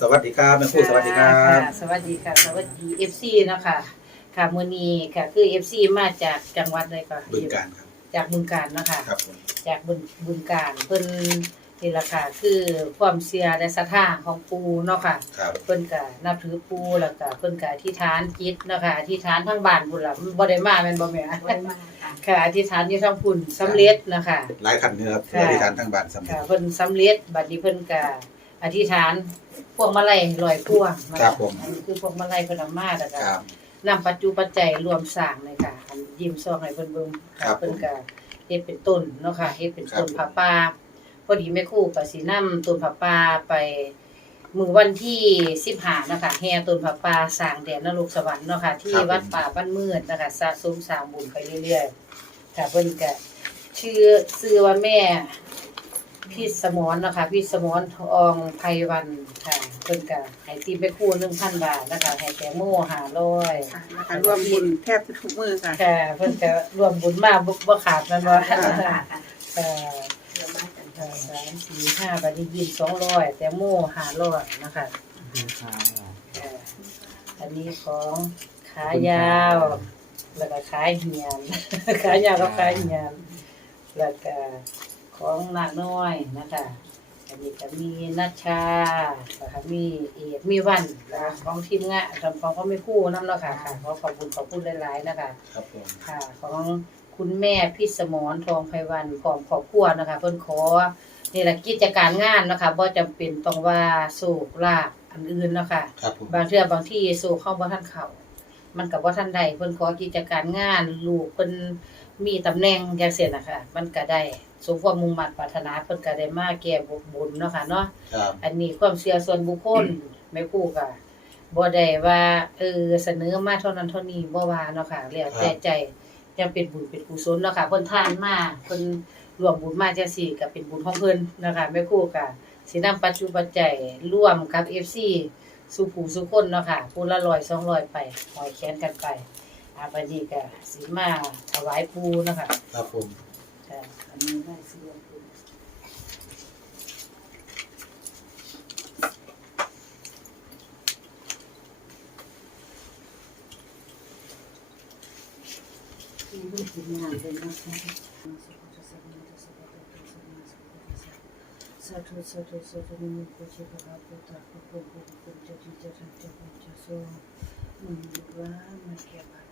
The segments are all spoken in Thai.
สวัสดีครับแม่ครูสวัสดีครับค่ะสวัสดีค่ะ สวัสดีเอฟซีเนาะค่ะ ค่ะมื้อนี้ค่ะ คือเอฟซีมาจากจังหวัดเลยค่ะบึงการครับจากบึงการเนาะค่ะ ครับผมจากบึงบึงการเพิ่นนี่ล่ะค่ะ คือความเชื่อและศรัทธาของปูเนาะค่ะ ครับเพิ่นก็นับถือปูแล้วก็เพิ่นก็อธิษฐานจิตเนาะค่ะอธิษฐานทั้งบ้านพุ่นล่ะบ่ได้มาแม่นบ่แม่ไว้มาค่ะค่ะอธิษฐานอยู่ทั้งพุ่นสำเร็จเนาะค่ะ หลายคันเนะครับค่ะอธิษฐานทั้งบ้านสำเร็จค่ะเพิ่นสำเร็จบัดนี้เพิ่นก็ อธิษฐานพวงมาลัยลอยพวงนะะครับผม อันนี้คือพวงมาลัยเพิ่นเอามาแล้วก็ครับ นำปัจจุปัจจัยรวมสร้างเลยค่ะอันยิ้มซองให้เพิ่นเบิ่งครับเพิ่นก็เฮ็ดเป็นต้นเนาะค่ะเฮ็ดเป็นต้นครับ ผ้าป่าพอดีแม่ครูก็สินำต้นผ้าป่าไปมื้อวันที่15เนาะค่ะแห่ต้นผ้าป่าสร้างแดนนรกสวรรค์เนาะค่ะที่วัดป่าบ้านมืดนะคะสะสมสร้างบุญไปเรื่อยๆ ค่ะเพิ่นก็ชื่อชื่อว่าแม่ พี่สมรนะคะ พี่สมรทองไพวันค่ะเพิ่นก็ให้ตีไปคู่1,000บาทนะคะให้แตงโม500ค่ะนะคะร่วมบุญแทบจะทุกมือค่ะค่ะเพิ่นก็รวมบุญมาบ่บ่ขาดแม่นบ่ค่ะค่ะค่ะค่ะเดี๋ยวมากันค่ะสามสี่ห้าบัดนี้ยิ้ม200แตงโม500นะคะค่ะอันนี้ของขายาว แล้วก็ขายเหียนขายาวกับขายเหียนแล้วก็ ของนาคน้อยนะคะอันนี้ก็มีนัชชานะคะมีเอกมีวันนะคะของทีมงานของของเขาไม่คู่น้ำเนาะค่ะค่ะขอขอบคุณขอบคุณหลายๆนะคะ ครับผมค่ะ ของคุณแม่พิสมรทองไพวันพร้อมครอบครัวนะคะ เพิ่นขอนี่แหละกิจการงานนะคะบ่จำเป็นต้องว่าโศกลาภอันอื่นเนาะค่ะครับผมบางเทื่อบางที่โศกเข้าบ่ทันเข้า มันก็บ่ทันได้เพิ่นขอกิจการงานลูกเพิ่นมีตำแหน่งจังซี่นะคะมันก็ได้สมความมุ่งมั่นปรารถนาเพิ่นก็ได้มาแก้บุญเนาะค่ะเนาะครับ อันนี้ความเชื่อส่วนบุคคลแม่ครูก็บ่ได้ว่าเออเสนอมาเท่านั้นเท่านี้บ่ว่าเนาะค่ะแล้วแต่ใจยังเป็นบุญเป็นกุศลเนาะค่ะเพิ่นทานมาเพิ่นรวมบุญมาจังซี่ก็เป็นบุญของเพิ่นนะคะแม่ครูก็สินำปัจจุปัจจัยร่วมกับ FC สู่ผู้สู่คนเนาะค่ะผู้ละ100 200ไปหอยแขนกันไปอาบัดนี้ก็สิมาถวายปู่เนาะค่ะครับผมค่ะอันนี้ได้สิรวมปู่สาธุสาธุสาธุนิมิตพุทธิภะคะพุทธะพุทโธพุทธคุณจะที่จะทำจะเป็นจะโซมึงรู้ว่ามันแก่บาดแก่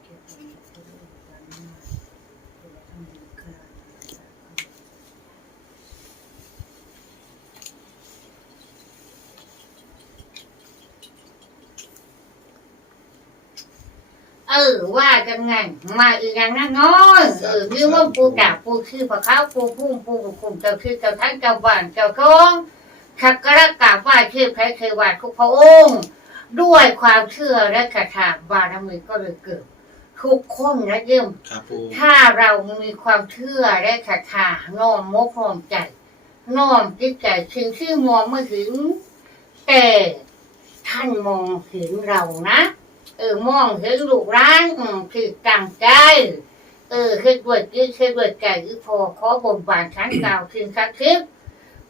ปวดพุทธอุปาณิมาพุทธธรรมดีค่ะ เออ ว่าจังไงมาอีกอย่างนั้นน้อยเออคือว่าปูกาปูคือพระเขาปูพุ่มปูคุมเจ้าคือเจ้าท่านเจ้าบ้านเจ้าทองขักกระกราบไหว้คือใครเคยไหว้ทุกพระองค์ ด้วยความเชื่อและศรัทธาบารมีก็เลยเกิดทุกคนนะเยิ่มครับผมถ้าเรามีความเชื่อและศรัทธาน้อมมกน้อมใจน้อมจิตใจถึงที่มองไม่ถึง แต่ท่านมองเห็นเรานะเออมองเห็นลูกร้านอืมคือตั้งใจ เออคือด้วยจิตคือด้วยใจคือพอขอบนบานชั้นกล่าวคืนสักทิพ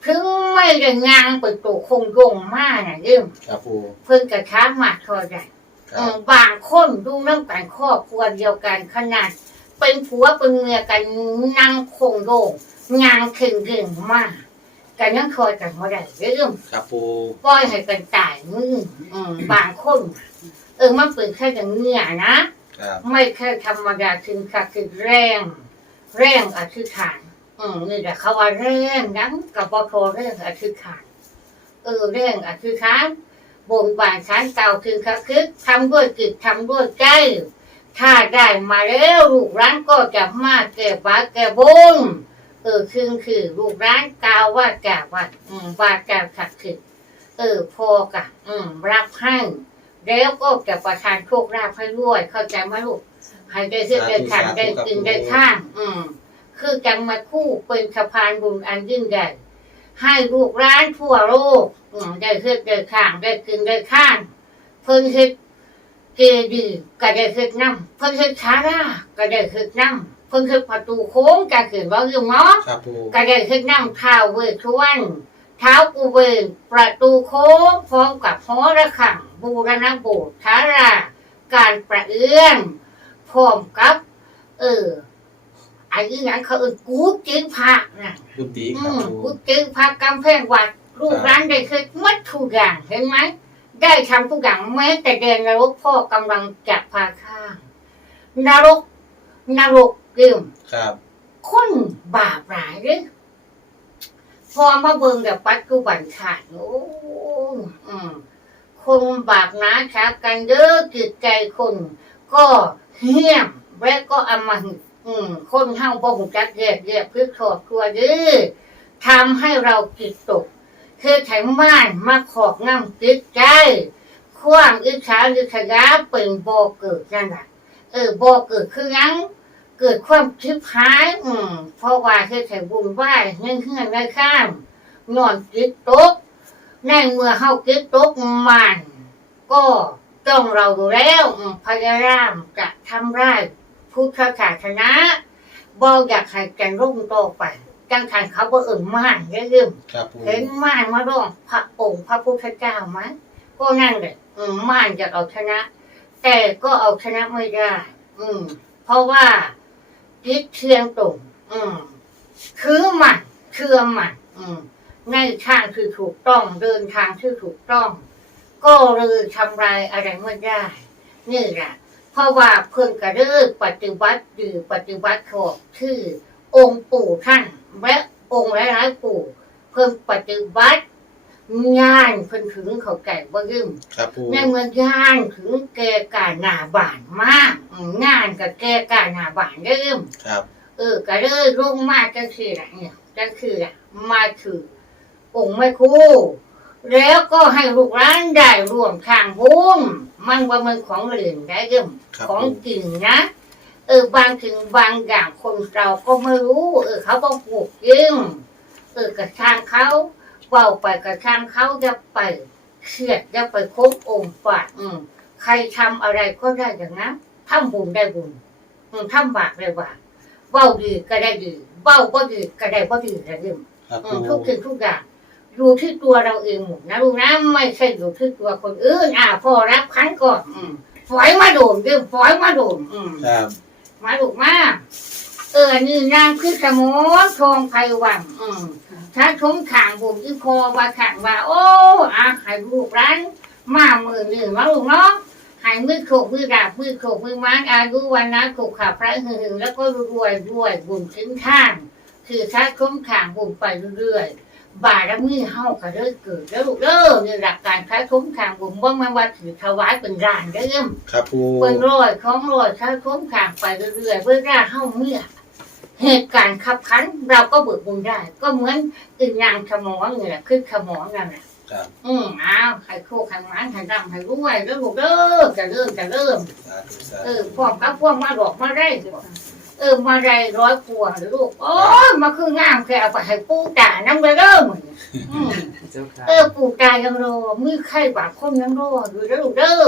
ถึงไม่ได้งางเปิดตัวคงโยงมากนะเยิ่มครับผมเพิ่นกระช้าหมัดเท่าไหร่คเอรับอบางคนดูน้ำกันครอบครัวเดียวกันขนาด เป็นผัวเป็นเมียกันนั่งคงโดงงานเข่งเก่งมากกันยังคอยกันเมื่อไหร่เรื่องครับผมปล่อยให้กันตายมืออืมบางคนเออมันเป็นแค่อย่างเนี้ยนะ ครับ ไม่แค่ธรรมดาถึงค่ะคือแรงแรงอธิษฐานอืมนี่แหละเขาว่าแรงนั้นกับปทแรงอธิษฐาน เออแรงอธิษฐานบนบานชั้นเก่าคือคักคึกทำด้วยจิตทำด้วยใจถ้าได้มาแล้วลูกร้านก็จะมาแก่บาแก่บนเออคือคือลูกร้านกล่าวว่าจะว่าอืมว่าจะขัดขืนเออพอกะอืมรับให้ แล้วก็จะประทานโชคลาภให้ด้วย เข้าใจไหมลูกให้ได้เสื้อได้ขันได้กินได้ข้างอืมคือจังมาคู่เป็นสะพานบุญอันยิ่งใหญ่ให้ลูกร้านทั่วโลกอืมได้เฮ็ดได้ข้างได้กินได้ข้างเพิ่นเฮ็ดเจดีย์ก็ได้เฮ็ดน้ำเพิ่นเฮ็ดชาราก็ได้เฮ็ดน้ำเพิ่นเฮ็ดประตูโค้งก็คือว่าอยู่เนาะครับผมก็ได้เฮ็ดน้ำท้าวเวทสุวรรณ เท้ากูเวนประตูโค้งพร้อมกับหอระฆังบูรณโบสถ์ทาราการประเอื้อนพร้อมกับ เอออันนี้นั้นเขาเออกูจึงพระนะคุณตีอืครับมปูกูจึงพระกำแพงวัดลูกร้านได้คือมัดทุกอย่างเห็นไหมได้ทำทุกอย่างแม้แต่เดนนรกพ่อกำลังจะพาข้ามนรกนรกเกิ่มครับคนบาปหลายเลย พอมาเบิ่งแบบปัจจุบันขาดโอ้อืมคนบาปหนาชักกันเยอะจิตใจคน ก็เหี้ยมและก็อำมหิตอืม คนเฮาบ่หูจักแยกแยกพืชครอบครัวเด้อทำให้เราจิตตกคือไถม่านมาขอบงำจิตใจความอิจฉาอิจฉาเป็นบ่อเกิดนั่นแหละเออบ่อเกิดคือยัง เกิดความทิพหาย อืมเพราะว่าคือไถบุญไหว้เงื่อนเงื่อนในข้ามนอนจิตตกในเมื่อเฮาจิตตกมัน ก็ต้องเราดูแล้วอืมพยายามจะทำร้ายพุทธศาสนาบ่อยากให้กันรุ่งโตไป จังทันเขาบ่เอิ่มม่านเรื่องครับปูเห็นม่านมาร้องพระองค์พระพุทธเจ้าไหมก็นั่นแหละอืมม่านจะเอาชนะ แต่ก็เอาชนะไม่ได้ อืม เพราะว่า จิตเทียงตรงอืมคือมันเชื่อมันอืมในทางที่ถูกต้องเดินทางที่ถูกต้อง ก็เลยทำลายอะไรไม่ได้ นี่แหละเพราะว่าเพิ่นกระเดิดปฏิบัติหรือปฏิบัติขอบชื่อองค์ปู่ท่านและองค์หลายๆปู่ เพิ่นปฏิบัติ งานเพิ่นถึงเขาแก่บ่ยืมครับปูในเมื่องานถึงแก่การหน้าบ้านมากอืมงานกับแก่การหน้าบ้านยืมครับ เออก็เลยลงมาจังคือละเนี่ยจังคือละมาถือองค์แม่ครูแล้วก็ให้ลูกร้านได้ร่วมทางบุญมันว่ามันของเหลืองได้ยืมครับของปูจริงนะเออบางถึงบางอย่างคนเราก็ไม่รู้ เออเขาบอกปลูกจริงเออกระช่างเขา เบาไปกระช่างเขาจะไปเครียดจะไปคบองค์ฝาอืมใครทำอะไรก็ได้อย่างนั้นทำบุญได้บุญอืมทำบาปได้บาปเบาดีก็ได้ดีเบาก็ดีก็ได้ก็ดีนะยืมครับอืปูมทุกสิ่งทุกอย่างอยู่ที่ตัวเราเองหมดนะลูกนะไม่ใช่อยู่ที่ตัวคนอื่นอ่าพอรับครั้งก่อนอืมฝอยมาโดนยืมฝอยมาโดนอืมครับมาลูกมาเออนี่นางคือสมอทองไพวังอืม ถ้าชมข่างบุญที่คอว่าข่างว่า โอ้อาให้ลูกร้านมามือหนึ่งมาลูกเนาะให้มือโขกมือดาบมือโขกมือม้านอายุวันนะโขกขาพระหึงแล้วก็รวยรวยบุญถึงข้าง คือถ้าชมข่างบุญไปเรื่อยบารมีเฮาก็เริ่เกิดแล้วลูกเด้อนี่หลักการค้าชมข่างบุญว่ามันว่าถือถวายเป็นรานเด้อครับปูเป็นรอยของรอยถ้าคุ้มขางไปเรื่อยๆเพื่อร่าเข้าเมื่อ เหตุการณ์ขับขัน เราก็เบิกบุญได้ ก็เหมือนอึนยางขมอนี่แหละคือขมอนั่นแหละครับอืมอ้าวให้โคกให้หมันให้ดำให้รวยแล้วลูกเด้อจะเริ่มจะเริ่มสาธุสาเอธุอพวกกับพวกมาดอกมาได้ เออมาได้ร้อยพวงลูกโอ้ยมาคืองามแค่เอาไปให้ปู่ตาน้ำไปเริ่มอืมเจ้าค่ะเออปู่ตายังรอมือไข้บาดคมยังรออยู่แล้วลูกเด้อ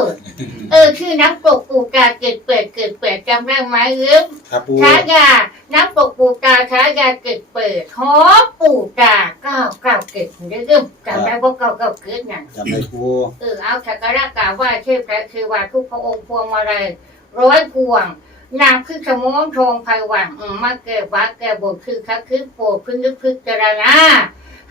เออชื่อน้ำตกปูกาเกิดเป็ดเกิดเป็ดจำได้ไหมเอ้ยครับปูฉายาน้ำตกปูกาฉายาเกิดเป็ดหอปูกาเก้าเก้าเกิดเด้อเด้อจำได้ว่าเก้าเก้าเกิดนั่นจำได้ปูเออเอาสักการะกราบไหว้เทพและเทวาทุกพระองค์พวงมาลัยร้อยพวง นางคือสมองทองไพวันอืมมาแก่วัดแก่บทคือคักคือโปรดพึ่งนึกพึกเจรณา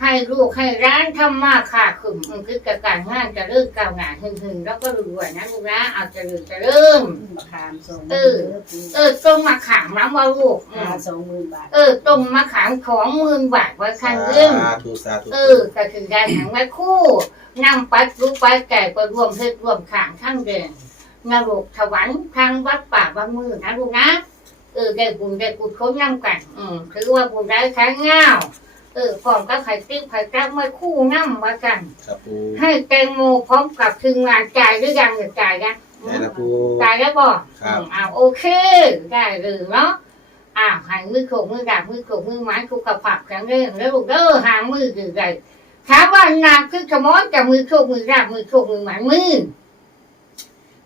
ให้ลูกให้ร้านทำมาค่าขึ้นอืมคือกับการงานจะเริ่มก้าวหน้าหึงๆแล้วก็รวยๆนะลูกนะเอาจะเริ่มจะเริ่มมาขามสองเออเออต้มมะขามน้ำว่าลูกอืมามสองหมื่นบาทเออต้มมะขามของหมื่นบาทไว้ข้างเรื่องสาธุสาธุเออก็คือได้หางไว้คู่นำปัดลูกไปแก่ไปรวมเฮ็ดรวมขางข้างเดิน นรกถวันทางวัดป่าบางมือนะลูกนะเออได้บุญได้กุศลนำกัน อืมถือว่าบุญได้แท้งเงาเออพร้อมกับไข่ติ๊กไข่จ้าไม่คู่นำไว้กัน ครับปูให้แตงโมพร้อมกับทีมงานจ่ายหรือยังเนี่ยจ่ายยังได้แล้วปูจ่ายแล้วบ่ครับอืมอ้าวโอเคได้เลยเนาะอ้าวหันมือโขกมือดาบมือโขกมือไม้คุกกระปักแข็งแรงแล้วลูกเด้อหางมือดื้อใดถามว่านางคือขมอนจะมือโขกมือดาบมือโขกมือไม้มือ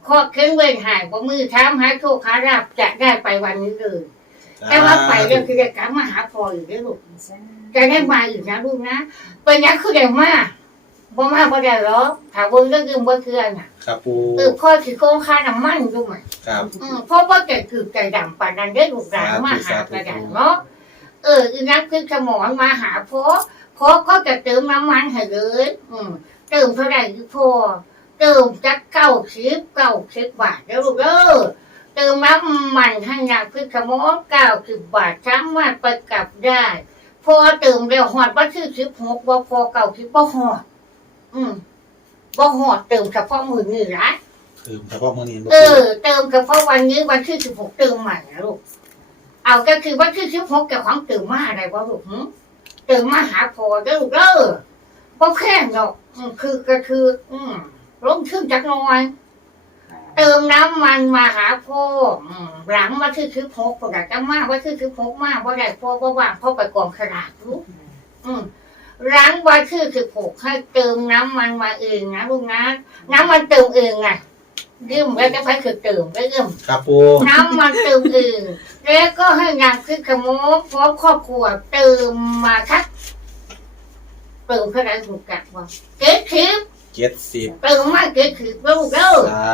ขอเคลื่อนเว้นหายว่ามือถามหาโชคหาราบจะได้ไปวันนี้เลยแต่ว่าไปเรื่องคือจะกลับมาหาพออยู่เด้อลูกจะจะได้มาอีกนะลูกนะเป็นยังคือได้มาบ่มาบ่ได้หรอกถ้าเบิ่งก็ยืมบ่เทื่อน่ะครับปูเออพ่อสิโคงค่าน้ำมันดูมั้ยครับอืมเพราะว่าแกคือใจดำปานนั้นได้ลูกหลานมาหากระดานเนาะเอออีนักคือสมองมาหาพ่อพ่อก็จะเติมน้ำมันให้เลยอืมเติมเท่าไหร่คือพ่อ เติมจักเก้าสิบเก้าสิบบาทแล้วลูกเด้อเติมน้ำมันให้นักคือสมองเก้าสิบบาทสามารถไปกลับได้ พอเติมแล้วหอดว่าชื่อสิบหกว่าพอเก้าสิบบ่หอด อืมบ่หอดเติมเฉพาะมือนี่ละคือเฉพาะมื้อนี้บ่เอปูอเติมเฉพาะวันนี้วันที่สิบหกเติมใหม่นะลูกเอาก็คือวันที่สิบหกกับของเติมมาอะไรวะลูกหึเติมมาหาพอเด้อลูกเด้อพอแค่ดอกอืมคือก็คือ อืม ลงขึ้นจักหน่อย เติมน้ำมันมาหาพ่ออืมหลังวันที่สิบหกพอได้จะมาวันที่สิบหกมาพอได้พ่อเพราะว่างพ่อไปกองขนาดลูกอืมหลังวันที่สิบหกให้เติมน้ำมันมาเองนะลูกนะน้ำมันเติมเองไงยืมแล้วจะไปคือเติมไปยืมครับปูน้ำมันเติมเองแล้วก็ให้นางคือขโมกพร้อมครอบครัวเติมมาทักเติมเท่าไหรถูกกัดว่าเกิดคือ เจ็ดสิบเติมมาเกิดคือลูกเด้อสา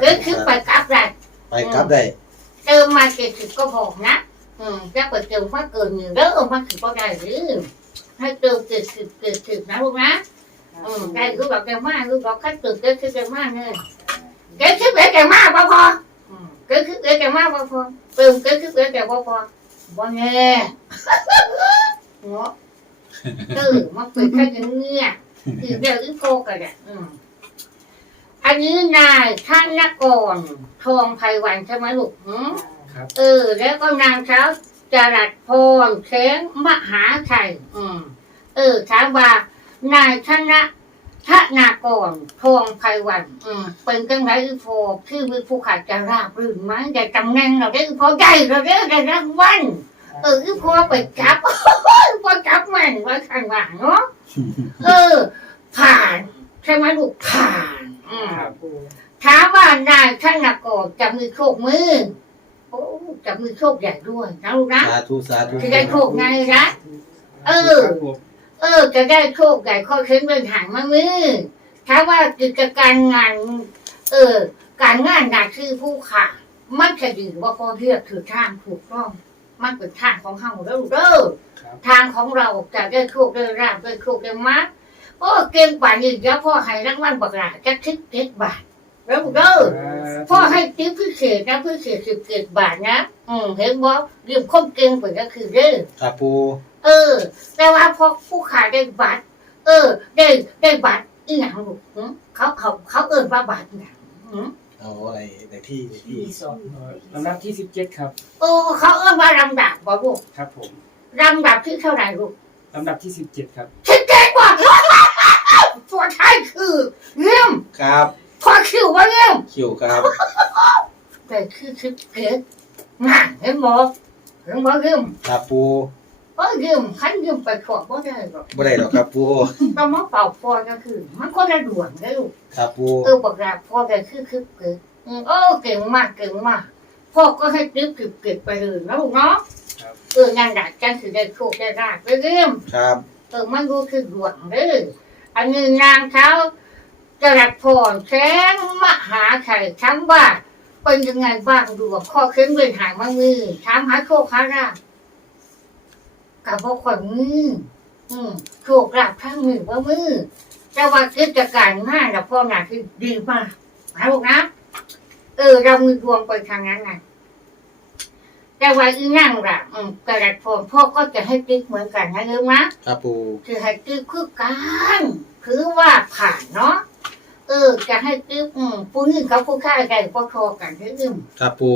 เกิดคือไปกลับได้ไปกลับได้เติมมาเกิดคือก็พอนะอืมจะไปเติมมาเกินหนึ่งเด้อมาคือก็ได้หรือให้เติมเกิดคือเกิดคือนะลูกนะอืมได้ลูกบอกแกมากลูกบอกขั้นเติมเกิดคือแกมากเลย cái thức để kèm ma bao pho cái thức để kèm ma bao pho từ cái thức để kèm bao pho bao nghe nó từ mà phải thay cái nghe thì đều cái cô cả đấy ừ. อันนี้นายธนกรทองไพวันใช่ไหมลูกหืมครับ เออ แล้วก็นางเช้าวจรัสพรเช้งมหาชัยอืม เออถามว่านายธนทนากรทองไพวัน อืม เป็นจังไรอีพอที่มีผู้ขาดจะราบรื่นไหมได้ตำแหน่งเราได้อีพอได้เราได้ได้รางวัลเอออีพอไปจับพอจับแม่นไว้ข้างหลังเนาะ เออ ผ่านใช่ไหมลูกผ่านอืมครับปูถามว่านายธนากรจะมีโชคมือโอ้จะมีโชคใหญ่ด้วยนะลูกนะ สาธุสาธุที่ได้โชคไงนะ เออ ครับผมเออ จะได้โชคใหญ่ข้อเข็นเดินหางมามือถ้าว่ากิจการงาน เออ การงานหนักคือผู้ขามันจะดีว่าพอเลือกถือทางถูกต้อง มันเป็นทางของเขาเด้อเด้อครับทางของเราจะได้โชคได้ราบได้โชคได้มาโอ้เก่งกว่านี้เดี๋ยวพ่อให้รางวัลบักหลาจะคิดเจ็ดบาทเด้อเด้อพ่อให้ติ๊บพิเศษนะพิเศษสิบเจ็ดบาทนะอืมเห็นบ่เรียมคนเก่งไปก็คือเด้อครับปูเออ แต่ว่าพอผู้ขายได้บัตรเออ ได้ได้บัตรอีหยังลูกหึเขาเขาเขาเอิ้นว่าบัตรอีหยังหึ เอาอะไรในที่ในที่ลำดับที่สิบเจ็ดครับ โอ้เขาเอิ้นว่าลำดับบ่ลูกครับผมลำดับที่เท่าไหร่ลูกลำดับที่สิบเจ็ดครับชิดเก่งกว่าตัวท้ายคือเยี่ยมครับพอคิวว่าเยี่ยมคิวครับแต่คือชิดเก่งน่ะเห็นบ่เห็นบ่เยี่ยมครับปู เออเยี่ยมขันเยี่ยมไปขอบ่ได้หรอกบ่ได้หรอกครับปูต้องมาเป่าฟอก็คือ มันก็ได้ด่วนได้ลูกครับปูเออบอกราพ่อแกคือคือเกิดอืมโอ้เก่งมากเก่งมากพ่อก็ให้ติ๊บเก็บเก็บไปเลยนะลูกเนาะครับเอองานดักจันถือได้โชคได้ราบเรื่อยครับๆเออมันรู้คือดวงเด้ออันนี้นางเท้าจรัสพรแสงมหาไข่ถามว่าเป็นยังไงบ้างดวงข้อเคลื่อนเวียนหายมามือถามหาโชคหาราบ กับพ่อขวัญมืออืมโชคลาภทั้งมือว่ามือแต่ว่ากิจการงานกับพ่อหนาคือดีมากนะลูกนะเออ เรามีดวงไปทางนั้นนะแต่ว่าอีนั่งล่ะอืมกระดับพรพ่อก็จะให้ติ๊กเหมือนกันนะลูกนะครับปูคือให้ติ๊กคือกันคือว่าผ่านเนาะเออ จะให้ติ๊กอืมผู้หญิงเขาผู้ชายได้พอทอกันที่อื่มครับปู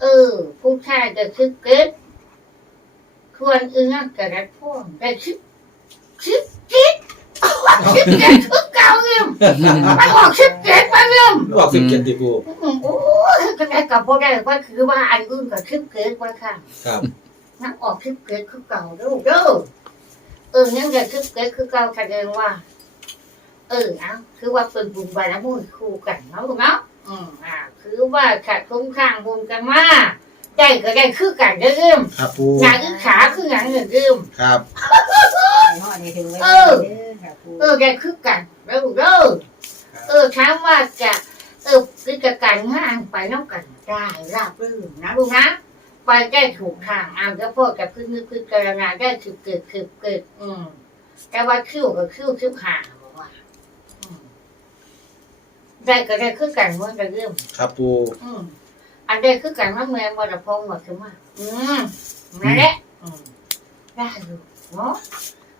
เออ ผู้ชายก็คือเกิด ควรอีนั่งกระดับพรได้ชิบชิบจิ๊ดชิบเจ็ดคือเก่าเอิ่มมันออกชิบเจ็ดมาเอิ่มออกสิบเจ็ดติปูอืมโอ้ยก็ได้กับพ่ได้ว่าคือว่าอันอื่นกับคลิปเกิดว่าค่ะ ครับนักออกคลิปเกิดคือเก่าเด้อเด้อเออยังจะคลิปเกิดคือเก่าแสดงว่า เออเอาคือว่าเป็นบุญบารมีคู่กันเนาะลูกเนาะอืมอ่า คือว่าขัดคุ้มข้างบุญกันมา ได้ก็ได้คือกันเด้อเริ่มครับปูงานอึขาคือหยังเด้อเริ่มครับหอดให้ถึงไว้เออเด้อค่ะปูเออได้คือกันแล้วเด้อเออถามว่าจะเออกิจการงานไปน้ำกันได้ราบรื่นนะลูกนะไปได้ถูกทางอ่านแล้วพ่อกับพึ่งนึกพึ่งกรณาได้คือเกิดคือเกิด อืมแต่ว่าคิ้วกับคิ้วคิ้วหาบอกว่าอืมได้ก็ได้คือกันว่าจะเริ่มครับปูอืม อันได้คือกันว่าเมื่อวันละพงว่าคือว่าอืมนั่นแหละอืมได้อยู่เนาะ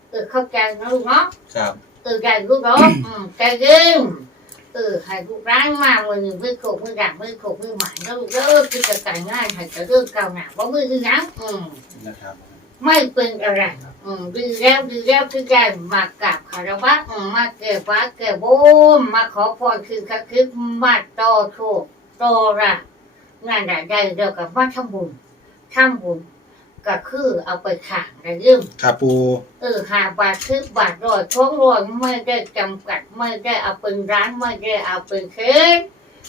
เออเข้าใจนะลูกเนาะครับเออได้ลูกเนาะอืมใจเย็นเออให้ลูกร้านมามือหนึ่งมือโขกมือด่างมือโขกมือหมายแล้วลูกเด้อคือจะแต่งงานให้จะเรื่องเก่าหนาว่ามือคือหยังอืมนะครับไม่เป็นอะไร อืมดีแล้วดีแล้วคือการมากราบคารวะอืมมาเก็บฟ้าเก็บโบมมาขอพรคือคักคือมาต่อโชคต่อระ งานใดๆเดียวกับมาทำบุญทำบุญก็คือเอาไปขางระยืมครับปูเออหาบาทคือบาทรอยท้องรอยไม่ได้จำกัดไม่ได้เอาเป็นร้านไม่ได้เอาเป็นเค้ก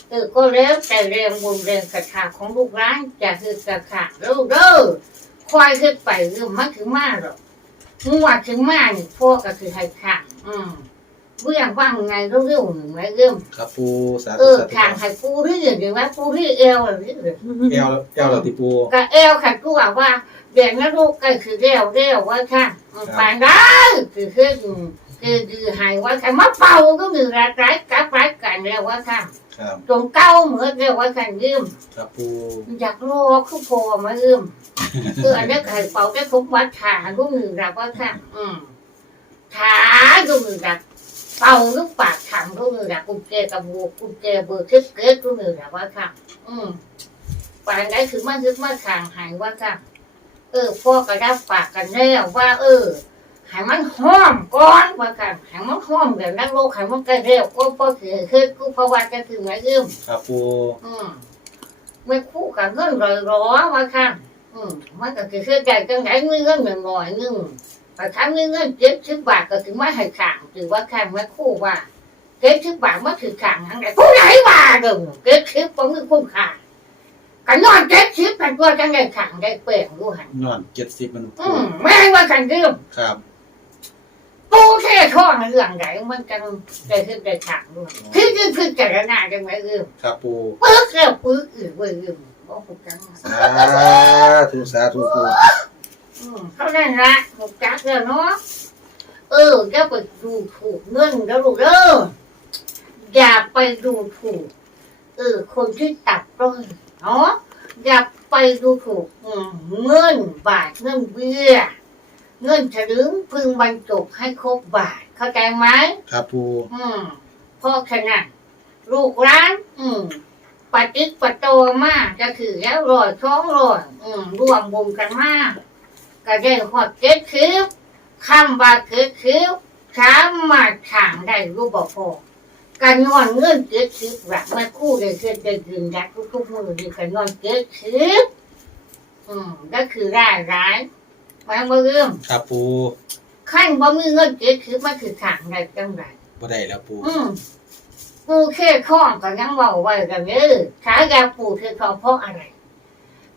เออก็แล้วแต่แรงบุญแรงกระถาของลูกร้านจะคือกระถาลูกเด้อควายขึ้นไปเรื่องมันถึงมาหรอกงวดถึงมานี่พ่อก็คือให้ขางอืม เรื่องว่างไงเรื่องหนึ่งไหมเรื่องครับปูสาเอธุอสาธุขางให้ปูเรื่องหรือว่าปูที่เอวหรือเอวเอวเราติปู ก็เอวขัดกูว่าว่าเด็กนะลูกก็คือเร็วเร็วว่าค่ะอืมปานได้คือคือคือคือหายว่าค่ะมาเป่าก็มีรักร้ายกับร้ายกันเร็วว่าค่ะครับ ตรงเก้าเหมือนเร็วว่าค่ะยืม ครับปูอยากรอคือพอมายืมคืออันนี้ไข่เป่าได้ทุกวัดขาลูกหนึ่งรักว่าค่ะ อืมขาลูกหนึ่งรัก เป่าลูกปากถามลูกหนึ่งรักกุญแจกับบัวกุญแจเบอร์คิดเกิดลูกหนึ่งรักว่าค่ะ อืมปานได้คือมายึดมาขางหายว่าค่ะ เออพ่อก็ได้ปากกันแล้วว่า เออให้มันห้อมก่อนว่ากันให้มันห้อมเดี๋ยวนักโลกให้มันกระเร็วก็พอถือคือกูเพราะว่าจะถือไว้ยืมครับปูอืมไม่คู่กับเงินรอยร้อว่าค่ะ อืมมันก็คือคือใจจังไหนมีเงินหนึ่งร้อยหนึ่ง แต่ถ้ามีเงินเจ็ดสิบบาทก็ถึงไม่ให้ขางถือว่าข้างไม่คู่ว่าเจ็ดสิบบาทมันถือขางทั้งไหนผู้ไหนว่าเดิมเจ็ดสิบก็มีคุ้มค่ากันนอนเจ็ดสิบกันตัวจังได้ขางได้เปลี่ยนดูหันนอนเจ็ดสิบมันอืปูมแม่งว่ากันยืมครับปูเท่ท่องเรื่องไหนมันกันได้ขึ้นได้ขางด้วยคือคือคือเจรนาจังไหนยืมครับปูปึ๊กแล้วปึ๊กอีกเว้ยยืมบอกผูกจังสาธุสาธุปูอืม เขาได้ละผูกจักแล้วเนาะเอออย่าไปดูถูกเงินแล้วลูกเด้ออย่าไปดูถูก เออ คนที่ตัดต้นเนาะอย่าไปดูถูกเงินบาทเงินเบี้ยเงินฉลึงพึงบรรจบให้ครบบาท เข้าใจไหมครับปูอืมพราะขนาดลูกร้าน อืมปฏิกปโตมากก็คือแล้วรอยท้องรอยอืมรวมวงกันมาก ก็ได้หอดเกิดคิ้วคำบาเกิดคิ้วช้ามาถางได้รูปบ่พอการนอนเงื่อนเกิดคิ้วแบบมาคู่เลยคือจะยืนยัดทุกๆมือดีการนอนเกิดคิ้วอืมก็คือร้ายร้ายมาเมื่อครับปูขั้นว่ามือเงินเกิดคือมันคือขางได้จังไรบ่ได้แล้วปูอืมปูเคข้องก็ยังเว่าไว้กันเด้อขายาปูเคข้องเพราะอะไร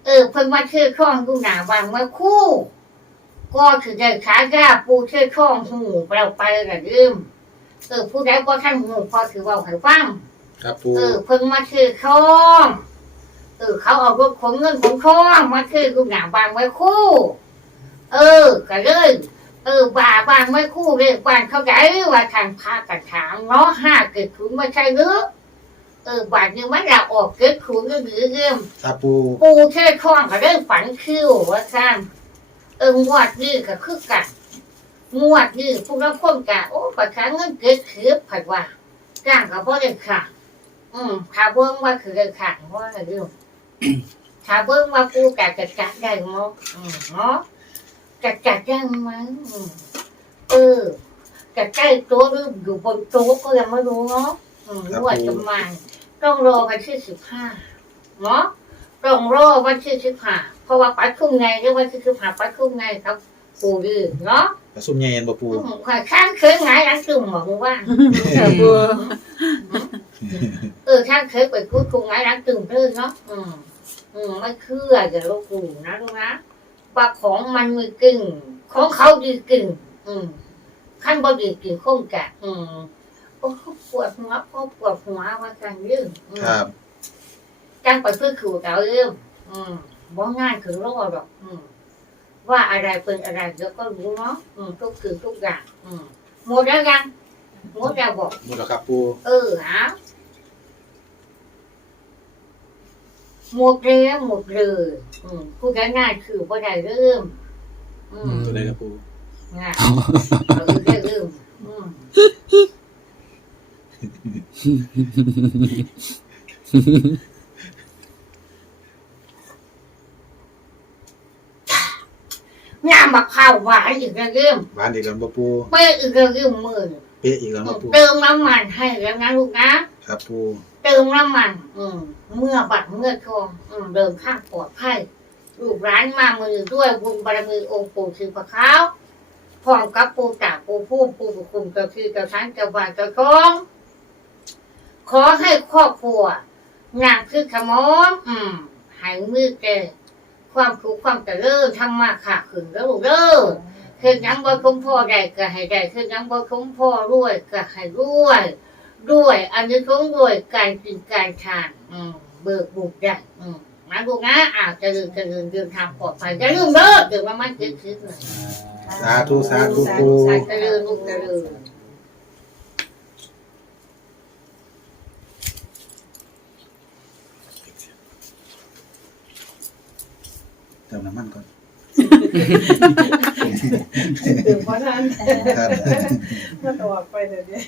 เออเพิ่นมาเคข้องดูหนาบางเมื่อคู่ ก็คือได้ขายาปูเคข้องหูเราไปกันยืมเออผู้ใดก็ท่านหูพอถือเว่าให้ฟังครับปูเออเพิ่งมาคือข้องเออเขาเอารถขนเงินขนข้องมาคือลูกหนาบางไว้คู่ เออก็เลยเออบ่าบางไว้คู่เลยบ้านเขาใจว่าทางพากันถามเนาะห้าเกิดขุนไม่ใช่หรือเออบาทนี้มันเราออกเกิดขุนก็หรือเรื่องครับปูปูเท่ข้องก็ได้ฝันคิวว่าซ้ำ เอองวดนี่ก็คือกันงวดนี่พวกเราคนกะโอ้ประคังเงินเกิดขือผัดว่าจ้างก็บ่ได้ค่ะ อืมถ้าเบิ่งว่าคือได้ค่ะว่าอะไรเรื่องถ้าเบิ่งว่าปูกะจะจัดได้มั้งอืมเนาะจะจัดได้ไหมอืมเออจะใกล้โต๊ะหรืออยู่บนโต๊ะก็ยังไม่รู้เนาะอืมงวดจะมาต้องรอวันที่สิบห้าเนาะต้องรอวันที่สิบห้าเพราะว่าปัดคุ้มไงเรียกว่าที่สิบห้าปัดคุ้มไงครับปูดื้อเนาะกระซุ่มใหญ่เย็นบ่ปูอืมข่อยข้างเคยไงร้านจุ่มบอกมึงว่าค่ะปูเออข้างเคยไปกู้คุงไงร้านจุ่มเด้อเนาะอืมอืมไม่เชื่ออย่าลบหลู่นะลูกนะว่าของมันมีกลิ่นของเขาดีกลิ่นอืมขั้นบดีกลิ่นคงแกะ อืมโอ้ปวดหัวโอ้ปวดหัวว่ากันเรื่องอืมครับจังไปเพื่อขู่เก่าเรื่องอืม บ่ง่ายคือรอดอกอืมว่าอะไรเป็นอะไรเดี๋ยวก็รู้เนาะอืมทุกคือทุกอย่างอืมหมดแล้วยังหมดแล้วบอกหมดแล้วครับปูเออฮะหมดแล้วหมดเลยอืมพูดง่ายๆคือว่าได้เริ่มอืมตัวไหนครับปูง่ายเราได้เริ่มอืมงาม บักข้าวหวานอีกแล้วเริ่มหวานอีกแล้วบ่ปูเป๊ะอีกแล้วเริ่มมือเป๊ะอีกแล้วบ่ปูเติมน้ำมันให้แล้วนะลูกนะครับปูเติมน้ำมัน อืมเมื่อบัดเมื่อทองอืมเดินข้างปลอดภัยลูกร้านมามือด้วยบุญบารมีองค์ปู่คือพระขาวพร้อมกับปู่ตาปู่พุ่มปู่ปุคุมเจ้าคือเจ้าช้างเจ้าบ้านเจ้าทอง ขอให้ครอบครัวนางคือขมอนอืมหายมือแก่ ความคุกความเจริญทำมาขาขึงแล้วลูกเด้อคือยังบ่คุ้มพ่อได้ก็ให้ได้คือยังบ่คุ้มพ่อรวยก็ให้รวยด้วย อันนี้คุ้มรวยการกินการทานอืมเบิกบุกได้อืมนะลูกนะอาจจะเดินจะเดินเดินทางปลอดภัยจะลืมเด้อเดี๋ยวมามันคิดคิดเลยสาธุสาธุปูจะเดินลูกจะเดิ ติมน้ำมันก่อนถึงเพราะนั้นครับ มันออกไปเดี๋ยวนี้